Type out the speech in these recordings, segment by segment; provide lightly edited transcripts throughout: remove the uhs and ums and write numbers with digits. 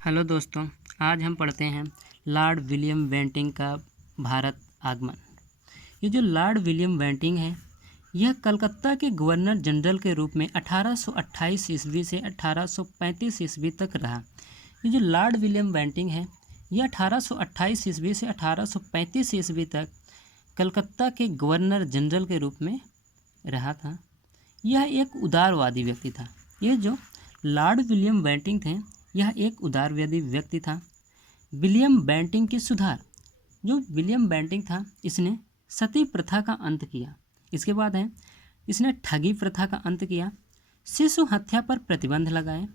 Hello दोस्तों, आज हम पढ़ते हैं लॉर्ड विलियम बेंटिंक का भारत आगमन। ये जो लॉर्ड विलियम बेंटिंक है, यह कलकत्ता के गवर्नर जनरल के रूप में 1828 ईस्वी से 1835 ईस्वी तक रहा। ये जो लॉर्ड विलियम बेंटिंक है, यह 1828 ईस्वी से 1835 ईस्वी तक कलकत्ता के गवर्नर जनरल के रूप में रहा था। यह एक उदारवादी व्यक्ति था। ये जो लॉर्ड विलियम बेंटिंक थे, यह एक उदारवादी व्यक्ति था। विलियम बेंटिंक के सुधार, जो विलियम बेंटिंक था, इसने सती प्रथा का अंत किया। इसके बाद है, इसने ठगी प्रथा का अंत किया, शिशु हत्या पर प्रतिबंध लगाए,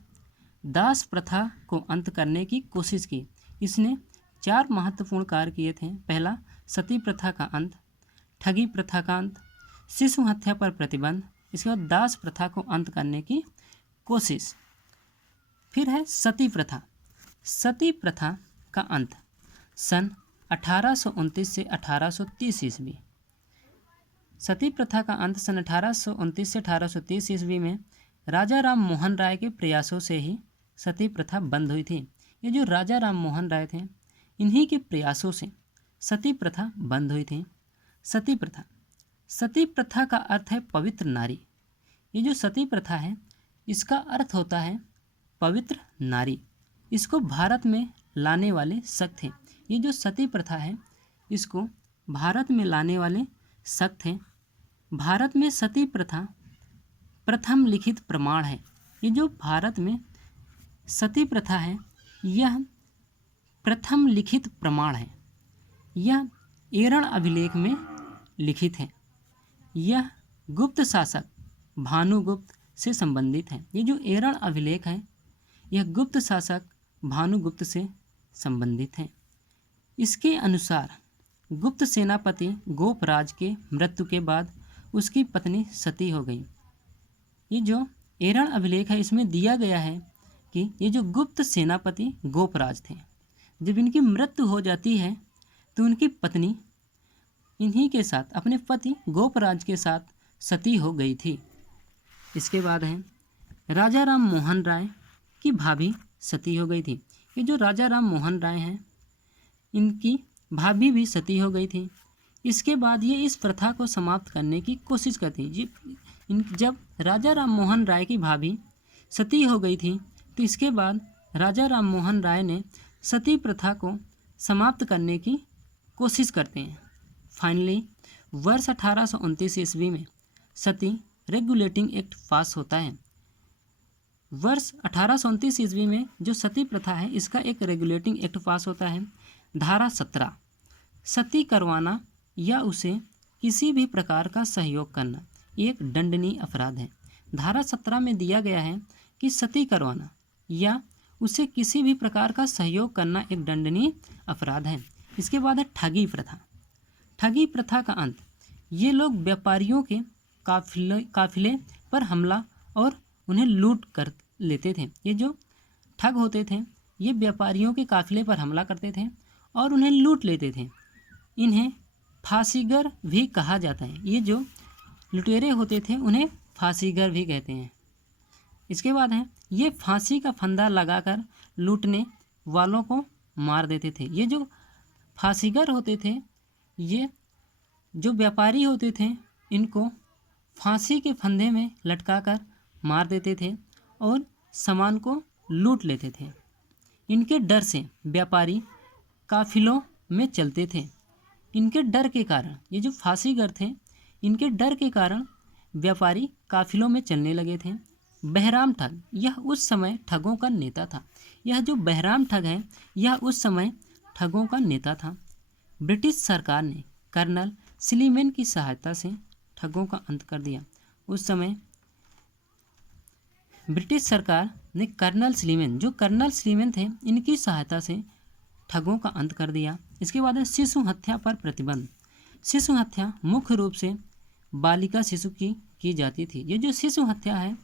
दास प्रथा को अंत करने की कोशिश की। इसने 4 महत्वपूर्ण कार्य किए थे। पहला, सती प्रथा का अंत, ठगी प्रथा का अंत, शिशु हत्या पर प्रतिबंध, इसके बाद दास प्रथा को अंत करने की कोशिश। फिर है सती प्रथा। सती प्रथा का अंत सन 1829 से 1830 ईस्वी। सती प्रथा का अंत सन 1829 से 1830 ईस्वी में राजा राम मोहन राय के प्रयासों से ही सती प्रथा बंद हुई थी। ये जो राजा राम मोहन राय थे, इन्हीं के प्रयासों से सती प्रथा बंद हुई थी। सती प्रथा, सती प्रथा का अर्थ है पवित्र नारी। ये जो सती प्रथा है, इसका अर्थ होता है पवित्र नारी। इसको भारत में लाने वाले शक थे। ये जो सती प्रथा है, इसको भारत में लाने वाले शक थे। भारत में सती प्रथा प्रथम लिखित प्रमाण है। ये जो भारत में सती प्रथा है, यह प्रथम लिखित प्रमाण है। यह एरण अभिलेख में लिखित है। यह गुप्त शासक भानुगुप्त से संबंधित है। ये जो एरण अभिलेख है, यह गुप्त शासक भानुगुप्त से संबंधित है। इसके अनुसार गुप्त सेनापति गोपराज के मृत्यु के बाद उसकी पत्नी सती हो गई। ये जो एरण अभिलेख है, इसमें दिया गया है कि ये जो गुप्त सेनापति गोपराज थे, जब इनकी मृत्यु हो जाती है तो उनकी पत्नी इन्हीं के साथ, अपने पति गोपराज के साथ सती हो गई थी। इसके बाद है, राजा राम मोहन राय की भाभी सती हो गई थी। ये जो राजा राम मोहन राय हैं, इनकी भाभी भी सती हो गई थी। इसके बाद ये इस प्रथा को समाप्त करने की कोशिश करती। जब राजा राम मोहन राय की भाभी सती हो गई थी, तो इसके बाद राजा राम मोहन राय ने सती प्रथा को समाप्त करने की कोशिश करते हैं। फाइनली वर्ष 1829 ईस्वी में सती रेगुलेटिंग एक्ट पास होता है। वर्ष 1829 ईस्वी में जो सती प्रथा है, इसका एक रेगुलेटिंग एक्ट पास होता है। धारा 17, सती करवाना या उसे किसी भी प्रकार का सहयोग करना एक दंडनीय अपराध है। धारा 17 में दिया गया है कि सती करवाना या उसे किसी भी प्रकार का सहयोग करना एक दंडनीय अपराध है। इसके बाद है ठगी प्रथा। ठगी प्रथा का अंत, ये लोग व्यापारियों के काफिले पर हमला और उन्हें लूट कर लेते थे। ये जो ठग होते थे, ये व्यापारियों के काफिले पर हमला करते थे और उन्हें लूट लेते थे। इन्हें फांसीगर भी कहा जाता है। ये जो लुटेरे होते थे, उन्हें फांसीगर भी कहते हैं। इसके बाद है, ये फांसी का फंदा लगाकर लूटने वालों को मार देते थे। ये जो फांसीगर होते थे, ये जो व्यापारी होते थे, इनको फांसी के फंदे में लटकाकर मार देते थे और सामान को लूट लेते थे। इनके डर से व्यापारी काफिलों में चलते थे। इनके डर के कारण, ये जो फांसीगर थे, इनके डर के कारण व्यापारी काफिलों में चलने लगे थे। बहराम ठग, यह उस समय ठगों का नेता था। यह जो बहराम ठग है, यह उस समय ठगों का नेता था। ब्रिटिश सरकार ने कर्नल स्लीमेन की सहायता से ठगों का अंत कर दिया। उस समय ब्रिटिश सरकार ने कर्नल स्लीमेन थे, इनकी सहायता से ठगों का अंत कर दिया। इसके बाद है शिशु हत्या पर प्रतिबंध। शिशु हत्या मुख्य रूप से बालिका शिशु की जाती थी। ये जो शिशु हत्या है,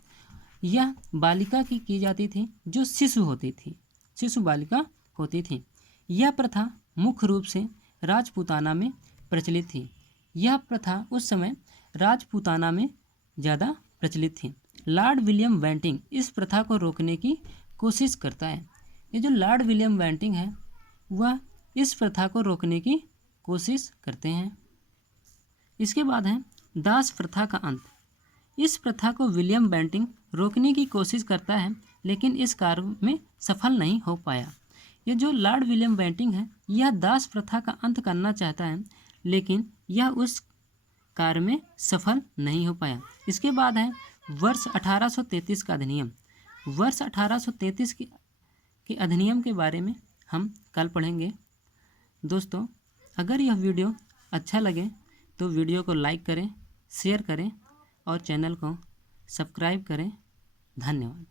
यह बालिका की जाती थी जो शिशु होती थी, शिशु बालिका होती थी। यह प्रथा मुख्य रूप से राजपूताना में प्रचलित थी। यह प्रथा उस समय राजपूताना में ज़्यादा प्रचलित थी। लॉर्ड विलियम बेंटिंक इस प्रथा को रोकने की कोशिश करता है। ये जो लॉर्ड विलियम बेंटिंक है वह इस प्रथा को रोकने की कोशिश करते हैं। इसके बाद है दास प्रथा का अंत। इस प्रथा को विलियम बेंटिंक रोकने की कोशिश करता है, लेकिन इस कार्य में सफल नहीं हो पाया। ये जो लॉर्ड विलियम बेंटिंक है यह दास प्रथा का अंत करना चाहता है, लेकिन यह उस कार्य में सफल नहीं हो पाया। इसके बाद है वर्ष 1833 का अधिनियम। वर्ष 1833 के अधिनियम के बारे में हम कल पढ़ेंगे। दोस्तों, अगर यह वीडियो अच्छा लगे तो वीडियो को लाइक करें, शेयर करें और चैनल को सब्सक्राइब करें। धन्यवाद।